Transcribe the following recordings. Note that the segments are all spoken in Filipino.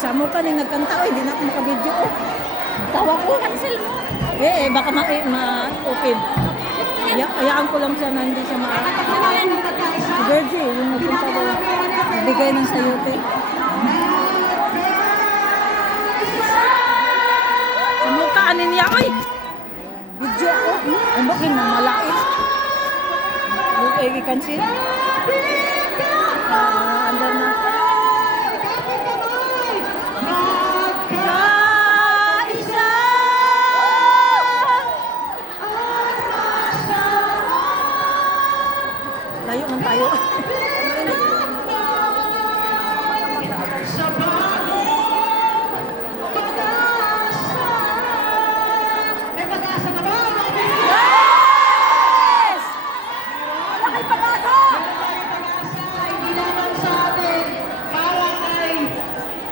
Samo ka rin nagkanta, hindi na ako makabidyo. Tawa ko. Cancel mo. Baka ma-open. Ayaan ko lang siya na hindi siya Sino yan? Si Virgie, yung nagpunta ko. Bigay ng sayote. Samukaan niya, oy! Video ako. Ang bakin na malait. Ikansin. Andar na. Layo man tayo. May pag-asa ka ba? Yes! Wala kay pag-asa! Hindi lamang sa atin para kay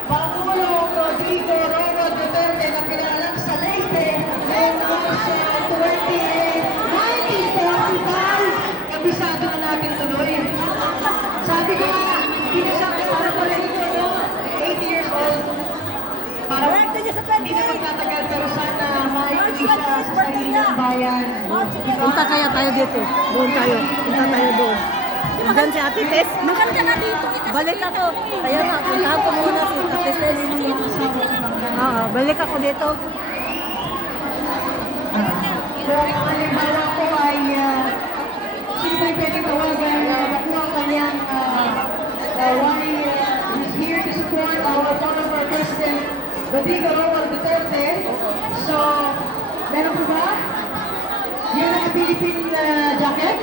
Pangulong Rodrigo Roa Duterte na pinalang sa Leyte noong March 28, 1945. Kabisado na natin tuloy. Sabi ko nga, hindi na siya para politiko, no? 80 years old. Para hindi na magtatagal pero sana maayos siya sa sarili ng bayan. Punta kaya tayo dito. Doon tayo. Punta tayo doon. Diyan si Ate Tess. Maganda na dito. Balik ako. Kaya nga, puntahan ko muna si Ate Tess. Balik ako dito. So, ang halimbawa ko ay sino ba yung pwede tawagan na nakuha ang kanyang why is here to support our former President Rodrigo Roa Duterte. So, meron po ba? Yan ang Philippine jacket.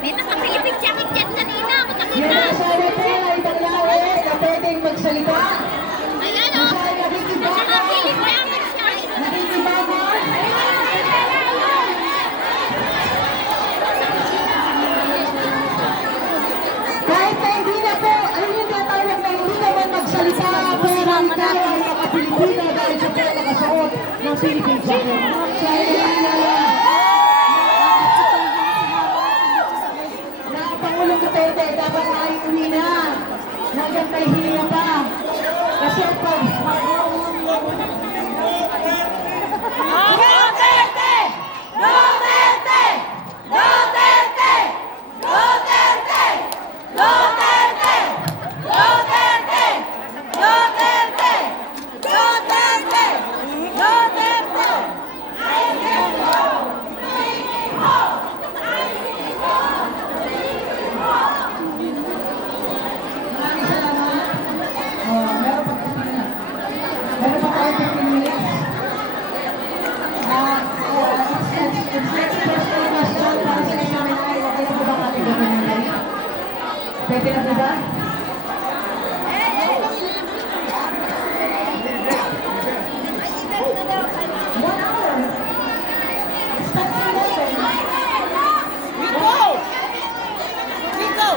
May naka-Philippine jacket dyan kanina. Yan Nakita. ang sabi ko ay Banglawe na pwedeng magsalita. Ayan o. Masaya nakikibaga. Naka-Philippine jacket siya. Nakikibaga. Kahit na hindi na po, ano yung tatawag na hindi naman magsalita, pero ikaw ay nakapilipina dahil siya po nakasuot ng Philippine jacket. So, na Pangulong Duterte, dapat ay uwi na. Hanggang kay hininga pa. Kasi pag Duterte! Duterte! Duterte! Duterte! Duterte! Duterte! Duterte! Duterte! Duterte! maraming salamat. Meron pa tayo 15 minutes. It's next personal question para sa examen ay okay na ba kami gawin ng live? Pwede na ba? One hour. Expecting natin. We go! We go!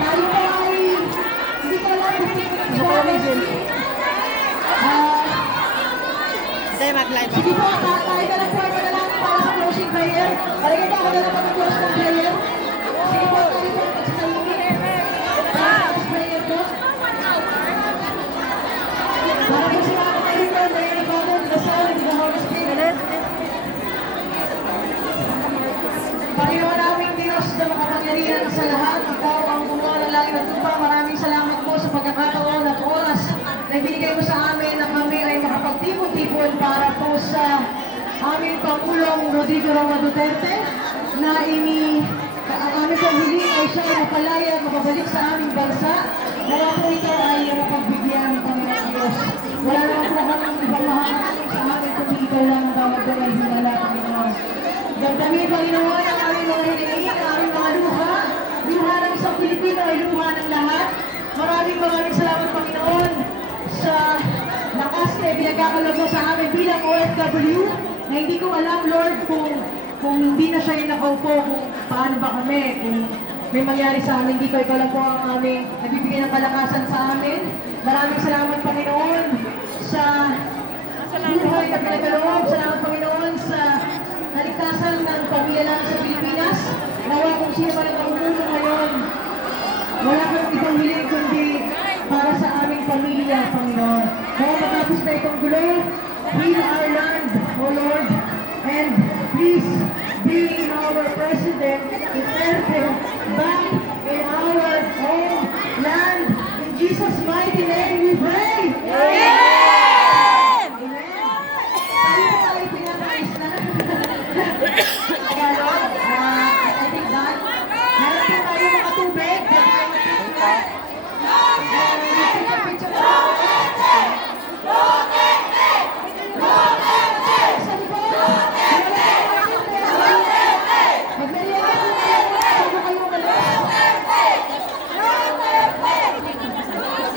Tayo pa ay hindi ko alam kung Tayo mag-live. sige po, tayo na lang po ay manalangin para sa closing prayer. Parang ito ako na lang pag-close ng prayer. Sige po, tayo po magsasalungin. Close prayer po. Para po si Mama Marino, Mayor of Father, the Son, and the Holy Spirit. Panginoon naming Diyos na makapangyarihan sa lahat, ikaw ang gumawa ng langit at lupa. Maraming salamat po sa pagkakataon at oras na ibinigay mo sa amin na kami ay makapagtipon-tipon para po sa aming Pangulong Rodrigo Roa Duterte na ang aming paghiling ay siya ay mapalaya at makabalik sa aming bansa. Nawa po ito ay mapagbigyan ng Panginoon Diyos. Wala naman po kami ibang mahalaman sa amin kung ikaw lang ang bawat doon ay hinala, Panginoon. Gagawin, Panginoon, ang aming mga hinihingi, ang aming mga luha. Luha ng isang Pilipino ay luha ng lahat. Maraming salamat, Panginoon, sa lakas na ibinagkakalog mo sa amin bilang OFW na hindi ko alam, Lord, kung hindi na siya yung nakaupo, kung paano ba kami, kung may mangyari sa amin dito, ikaw lang po ang aming nagbibigay ng kalakasan sa amin. Maraming salamat, Panginoon, sa buhay na pinagkaloob. Salamat, Panginoon, sa naligtasan ng pamilya namin sa Pilipinas. Nawa kung sino man ang tumulong ngayon. Wala kang ibang hiling kundi Lord, heal our land, O Lord, and please bring our President Duterte back in our own land. In Jesus' mighty name we pray. Amen. Tayo po ay pinapais na. Kaya Lord, I think that meron po tayo mga tubig.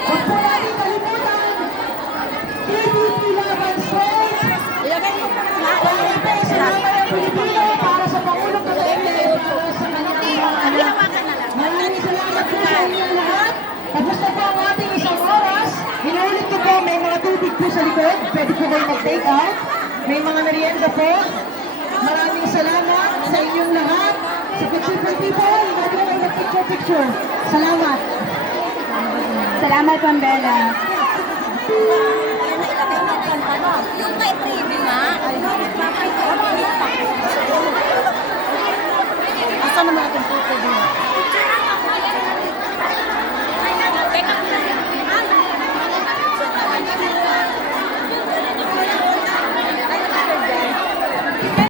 Huwag po natin kalimutan, PDP Laban State, Ilagay mo pa nga. Salamat ng Pilipino para sa Pangulong Duterte para sa kanyang mga anak. Maraming salamat po sa inyong lahat. Tapos na po ang ating isang oras. Inuulit ko po, may mga tubig po sa likod. Pwede po kayo mag-take out. May mga merienda po. Maraming salamat sa inyong lahat. Sa Picture People, hindi po kayo mag-picture. Salamat. Salamat, Pambela. Yung kay Privi nga. Asa naman ating puto din?